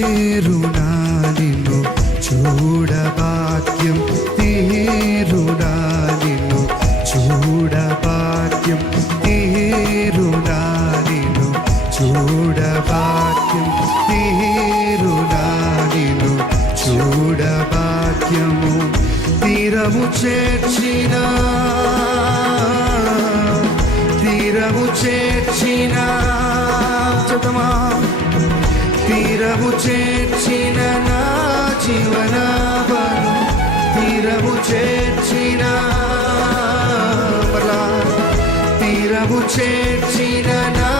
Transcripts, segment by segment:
తీరునా నిన్ను చూడభాగ్యం, తీరునా నిన్ను చూడభాగ్యం, తీరునా నిన్ను చూడభాగ్యం, తీరునా నిన్ను చూడభాగ్యము. తీరము చేర్చిన, తీరము చేర్చిన చదమా, తీరము చేర్చిన నా జీవనావను, తీరము చేర్చిన తీరము చేర్చిన నా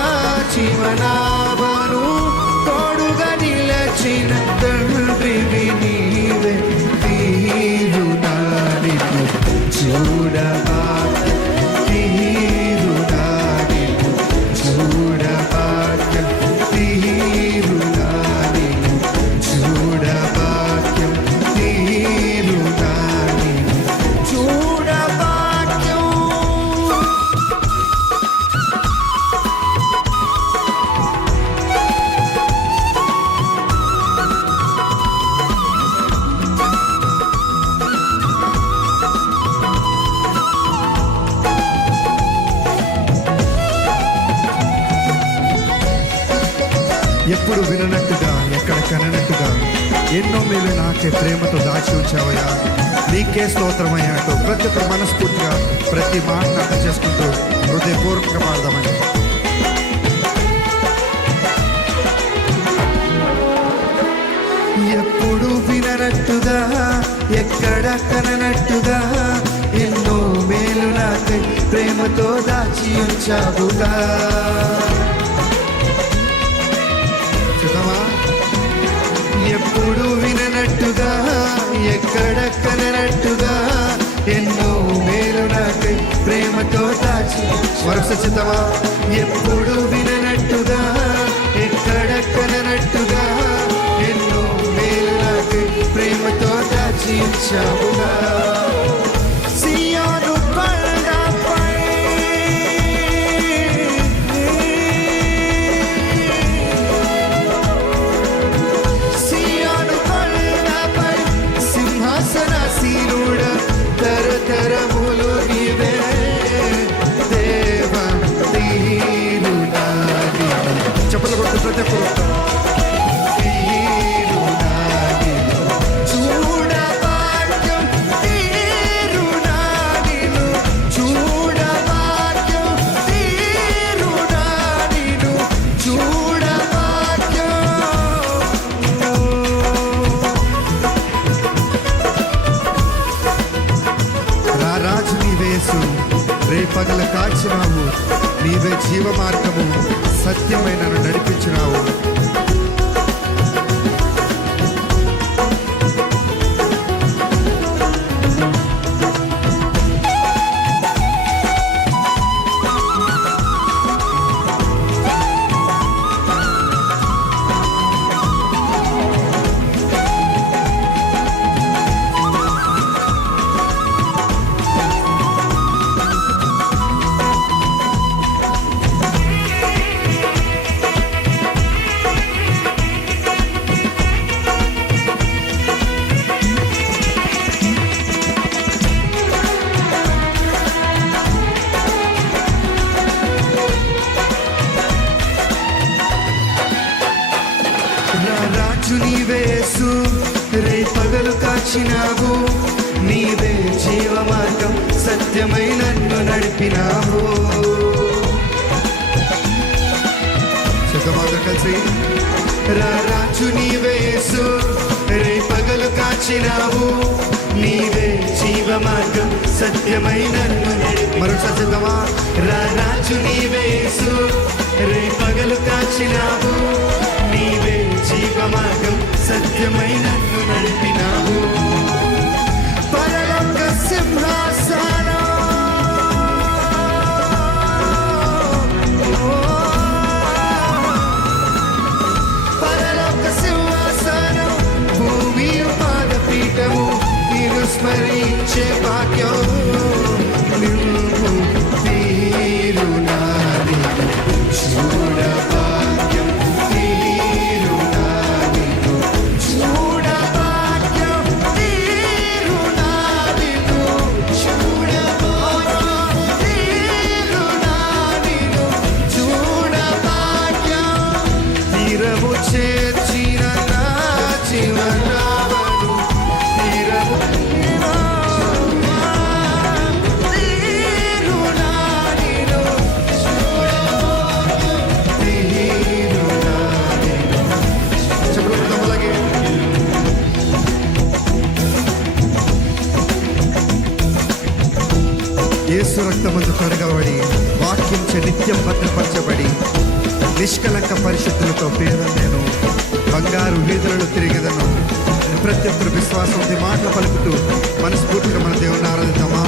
జీవనావను, తోడుగా నిలచిన తండ్రివి నీవే. తీరునా నిన్ను చూడభాగ్యం, తీరునా నిన్ను చూడభాగ్యం, తీరునా నిన్ను చూడభాగ్యం, తీరునా నిన్ను చూడభాగ్యం. ఎప్పుడు విననట్టుగా, ఎక్కడ కననట్టుగా ఎన్నో మేలు నాకే ప్రేమతో దాచి ఉంచావయ్యా. నీకే స్తోత్రమయ్యా అంటూ ప్రతి ఒక్క మనస్ఫూర్తిగా ప్రతి మాట అర్థం చేసుకుంటూ హృదయపూర్వకంగా పాడదామని. ఎప్పుడు విననట్టుగా, ఎక్కడ కననట్టుగా ఎన్నో మేలు నాకై ప్రేమతో దాచి ఉంచావుగా. ఎప్పుడు విననట్టుగా, ఎక్కడ కననట్టుగా ఎన్నో మేలు నాకై ప్రేమతో దాచి. మరొక చిత్తమా, ఎప్పుడు విననట్టుగా, ఎక్కడ కననట్టుగా ఎన్నో మేలు నాకై ప్రేమతో దాచి ఉంచావుగా. సియోను కొండపై సింహాసనాసీనుడ, తరతరములు నీవే దేవా. తీరునా నిన్ను చెప్పలు కొట్టు ప్రతి ఒక్క తీరునా నిన్ను చూడభాగ్యం, తీరునా నిన్ను చూడభాగ్యం, తీరునా నిన్ను చూడభాగ్యం. రారాజు నీవేసు, రేపగల కాచినావు, నీవే జీవ మార్గము సత్యమైన నడిపించినావు. రాజు నీవేసు, రేపగలు కాచినావు, నీవే జీవ మార్గం సత్యమై నన్ను నడిపినావు. కలిసి రాజు నీవేసు, రేపగలు కాచినావు, నీవే జీవ మార్గం సత్యమై నన్ను నడిపి. మరొక సిద్ధమా, రాజు నీవేసు, రేపగలు కాచినావు, నీవే జీవ మార్గం సత్యమై నన్ను నడిపినావు. పరలోక సింహాసనం, పరలోక సింహాసనం, భూమి పాదపీఠము, నేను స్మరించే భాగ్యం. తీరునా నిన్ను చూడభాగ్యం, తీరునా నిన్ను యేసు రక్తమందు కడగబడి వాక్యం చే నిత్యం భద్రపరచబడి నిష్కలంక పరిశుద్ధులతో పేరు నేను బంగారు వీధులలో తిరిగేదను. ప్రతి ఒక్కరు విశ్వాసం మాటలు పలుకుతూ మనస్ఫూర్తిగా మన దేవుని ఆరాధిద్దామా?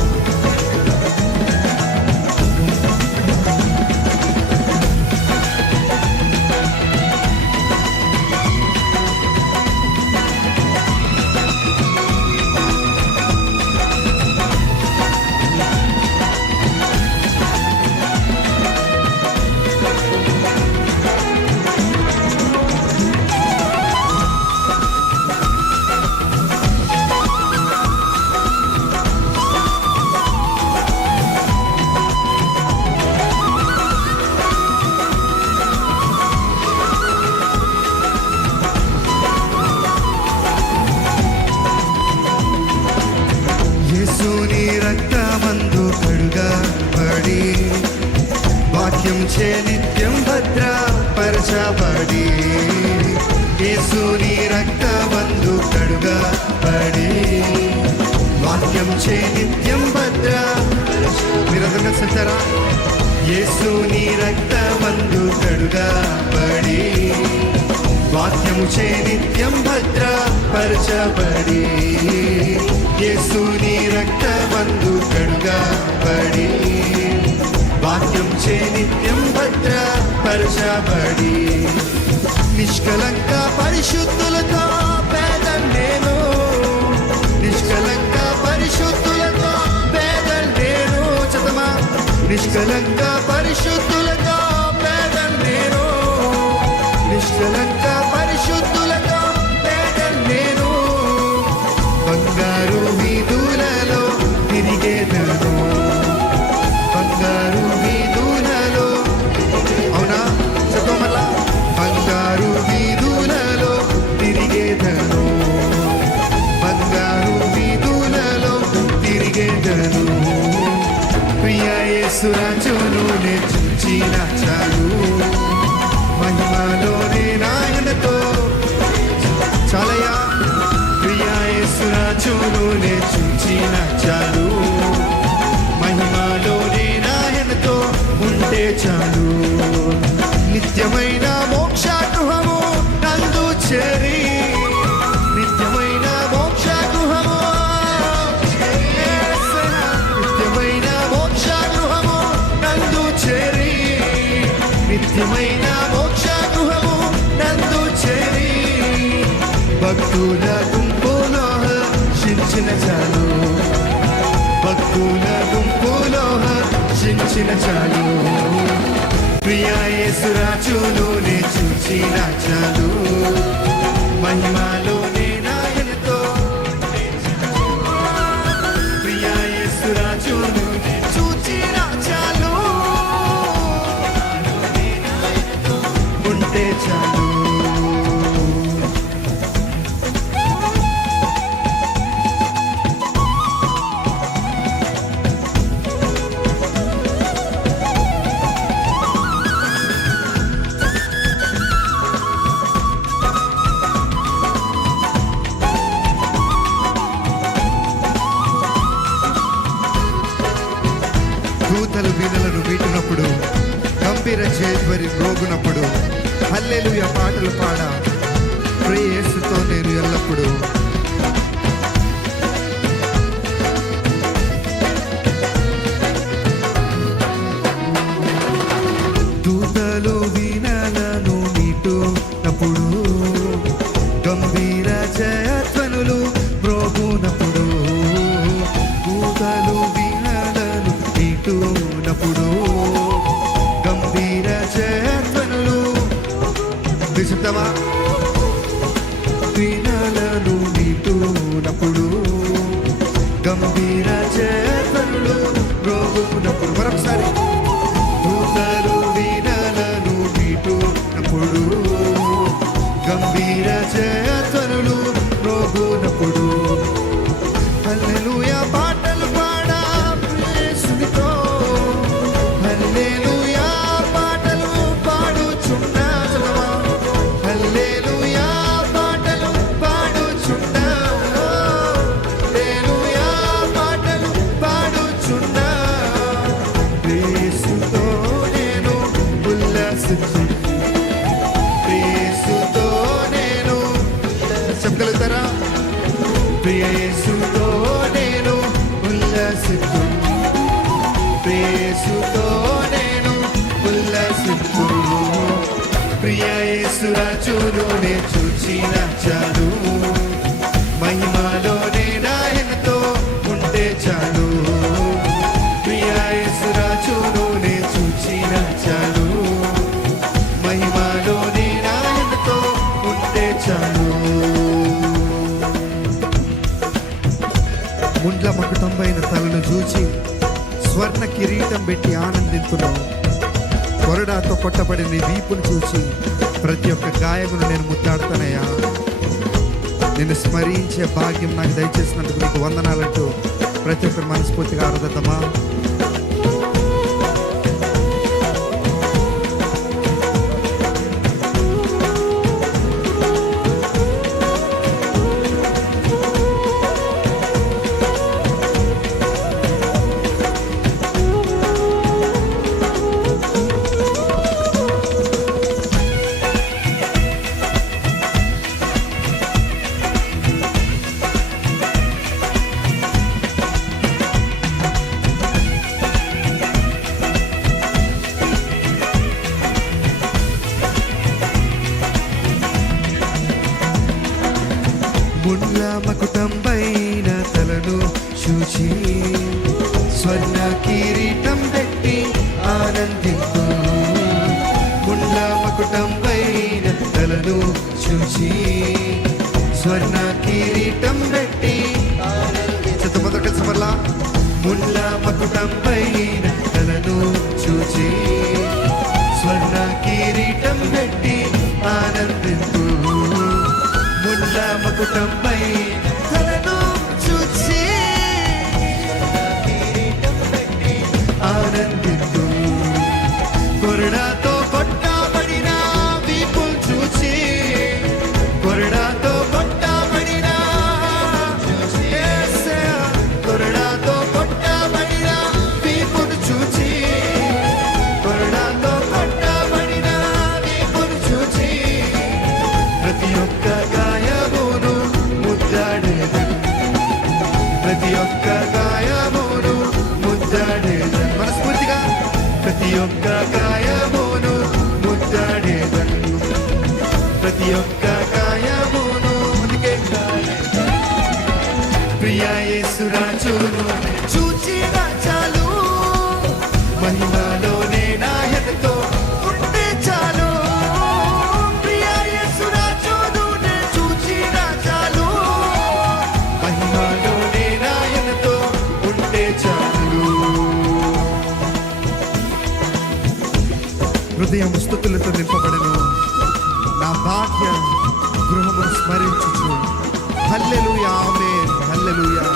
యేసుని రక్తమందు కడుగబడి వాక్యం చే నిత్యం భద్రపరచబడి యేసుని రక్తమందు కడుగబడి వాక్యం చే నిత్యం మీరందరూ సచ్చారా? యేసుని రక్తమందు కడుగబడి వాక్యము చే నిత్యం భద్రపరచబడి యేసుని రక్తమందు కడుగబడి వాక్యం చే నిత్యం భద్రపరచబడి నిష్కలంక పరిశుద్ధులతో పేదలు నేను నిష్కలంక పరిశుద్ధులతో పేదలు నేను చదమా నిష్కలంక పరిశుద్ధులతో పేదలు నేను నిష్కలంక పరిశుద్ధులతో పేదలు నేను బంగారు వీధులలో తిరిగేదను బంగారు వీధులలో అవునా చదవమల్ల బంగారు వీధులలో తిరిగేదను బంగారు వీధులలో తిరిగేదను ప్రియ యేసు రాజును నే చూచిన చాలు మహిమలోనే నాయనతో చాలయా ప్రియ యేసు రాజును నే చూచిన చాలు మహిమలోనే నాయనతో ఉంటే చాలు నిత్యమైన మోక్ష గృహము నందు చేరి నిత్యమైన మోక్ష గృహము నిత్యమైన మోక్ష గృహము నందు చేరి నిత్యమైన మోక్ష గృహము నందు చేరి భక్తుల గుంపులో హర్షించిన చాలు భక్తుల గుంపులో హర్షించిన చాలు ప్రియ యేసు రాజును నే చూచిన చాలు మహిమలోనే నాయనతో ప్రియ యేసు రాజును నే చూచిన చాలు ఉంటే చాలు దూతలు వీణలను వీటినప్పుడు గంభీర చేద్వరి మ్రోగునప్పుడు హల్లెలూయా పాటలు పాడ ప్రియ యేసుతో నేను ఎల్లప్పుడు దూతలు వీణలను మీటునప్పుడు గంభీర జయధ్వనులు మ్రోగునప్పుడు దూతలు వీణలను మీటునప్పుడు గంభీర జయధ్వనులు విశుద్ధమా వీణలను మీటునప్పుడు గంభీర జయధ్వనులు మ్రోగునప్పుడు మరొకసారి దూతలు వీణలను మీటునప్పుడు గంభీర జయధ్వనులు మ్రోగునప్పుడు హల్లెలూయా పాటలు పాడా యేసునితో హల్లెలూయా పాటలు పాడుచున్నా హల్లెలూయా పాటలు పాడుచున్నా హల్లెలూయా పాటలు పాడుచున్నా చెప్పగలుగుతారా? ప్రియ యేసుతో నేను ఉల్లసిస్తూ, ప్రియ యేసుతో నేను ఉల్లసిస్తూ, ప్రియ యేసు రాజును నే చూచిన చాలు, మహిమలోనే నాయనతో ఉంటే చాలు. ప్రియ యేసు రాజును నే చూచిన చాలు, మహిమలోనే నాయనతో ఉంటే చాలు. ముండ్ల మకుటంబైన తలను చూచి స్వర్ణ కిరీటం పెట్టి ఆనందించున్నావు. కొరడాతో కొట్టబడిన నీ వీపును చూసి ప్రతి ఒక్క గాయమును నేను ముద్దాడుతానయ్యా. నిన్ను స్మరించే భాగ్యం నాకు దయచేసినందుకు నీకు వందనాలంటూ ప్రతి ఒక్కరు మనస్ఫూర్తిగా ఆరాధిద్దామా? ముండ్ల మకుటంబైన తలను చూచి స్వర్ణ కిరీటం పెట్టి ఆనందించు. ముండ్ల మకుటంబైన తలను చూచి స్వర్ణ కిరీటం పెట్టి ఆనందించు. మొదటి సమర్లా ముండ్ల మకుటంబైన తలను చూచి స్వర్ణ కిరీటం పెట్టి ఆనందించు. ముండ్ల మకుటంపై తలను చూచి కిరీటం పెట్టి ఆనందించు. కొరడాతో కొట్టబడిన వీపును చూచి, కొరడాతో కొట్టబడిన, కొరడాతో కొట్టబడిన వీపును చూచి, కొరడాతో కొట్టబడిన వీపును చూచి ప్రతి ఒక్క గాయమును ముద్దాడేదను, ప్రతి ఒక్క గాయమును ముద్దాడేదను. మనస్ఫూర్తిగా ప్రతి ఒక్క గాయమును ముద్దాడేదను, ప్రతి ఒక్క గాయమును ప్రియ యేసు రాజును చూచిన చాలు, మహిమలోనే నాయనతో ఉంటే చాలు. ప్రియ యేసు రాజును నే చూచిన చాలు, మహిమలోనే నాయనతో ఉంటే చాలు. హృదయం స్తుతులతో నింపబడను, నా భాగ్య గృహమును స్మరించుచు హల్లెలూయా ఆమేన్ హల్లెలూయా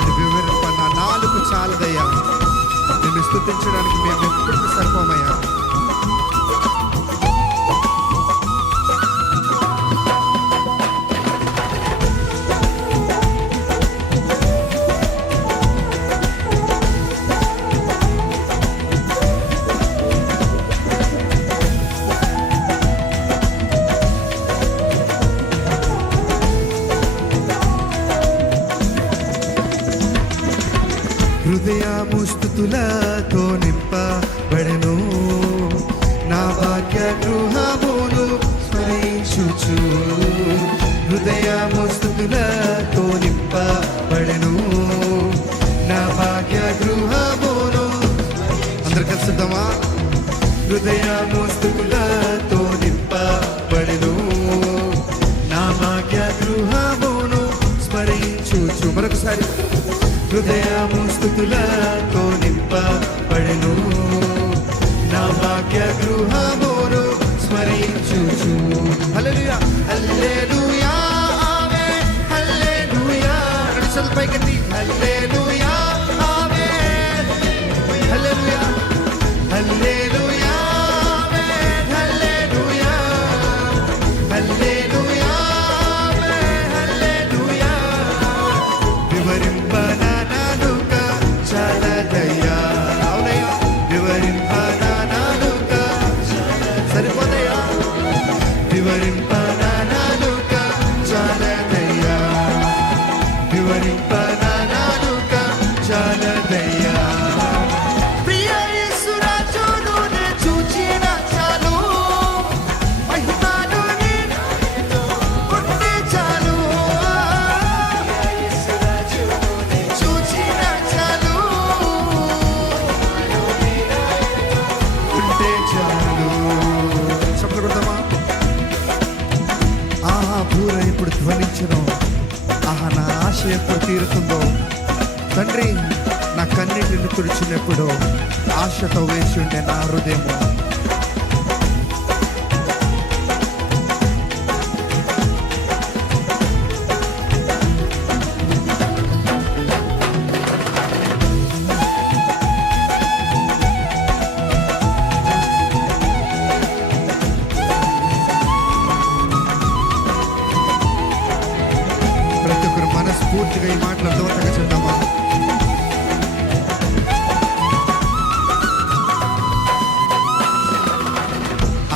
అని వివరింప నా నాలుగు చాలదయ్యా. నిన్ను స్తుతించడానికి మేము ఎప్పటికీ సర్వమయ్యా. హృదయము స్తుతులతో నింపబడెను, నా భాగ్య గృహమును స్మరించుచు. హృదయము స్తుతులతో నింపబడెను, నా భాగ్య గృహమును. అందరు కలిసిద్దామా? హృదయము స్తుతులతో నింపబడెను, నా భాగ్య గృహమును స్మరించుచు. మరొకసారి హృదయము స్తుతులతో నింపబడెను, నా భాగ్య గృహమును స్మరించుచు. హల్లెలూయా హల్లెలూయా ఆమేన్ హల్లెలూయా. రెండు పైకెత్తి హల్లెలూయా ఆమేన్ హల్లెలూయా హల్లెలూయా ఆమేన్ హల్లెలూయా హల్లెలూయా ఆమేన్ హల్లెలూయా. వివరింపన నాలుక చాలద ఫలించును. ఆహా, నా ఆశ ఎప్పుడు తీరుతుందో తండ్రి, నా కన్నీటిని తుడిచినప్పుడు ఆశతో వేచి ఉండే నా హృదయము. ప్రతి ఒక్కరు మనస్ఫూర్తిగా ఈ మాటలు దోతగా చెప్తామా?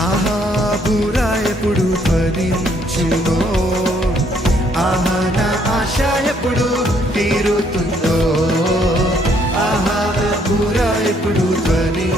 ఆహా, బూరా ఎప్పుడు ధ్వనించునో, ఆహా, నా ఆశ ఎప్పుడు తీరుతుందో, ఆహా, బూరా ఎప్పుడు ధ్వని